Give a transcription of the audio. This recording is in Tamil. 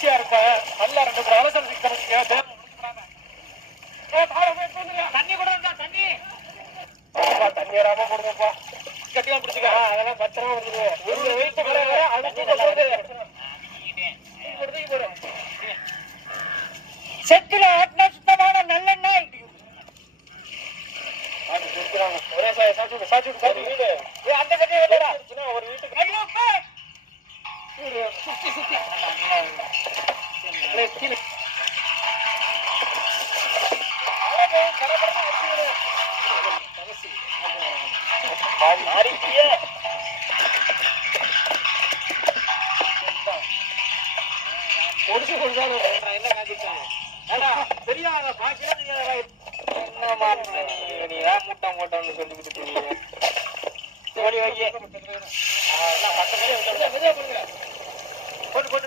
ஈஸியா இருக்கும். நல்லா 2 அலசல் தண்ணி கூட இருந்தா தண்ணி தண்ணி வராம கொடுங்கப்பா. கட்டியா பிடிச்சிக்க. அதெல்லாம் பத்திரமா வந்துருது. ஒரு வெயிட் செட்டில ஆட்டினா சுத்தமான நல்லெண்ணெய். ஒரே சாச்சு வீடு அந்த கட்டியா ஒரு வீட்டுக்கு சுத்தி சுத்தி மூட்டை மூட்டை சொல்லிக்கிட்டு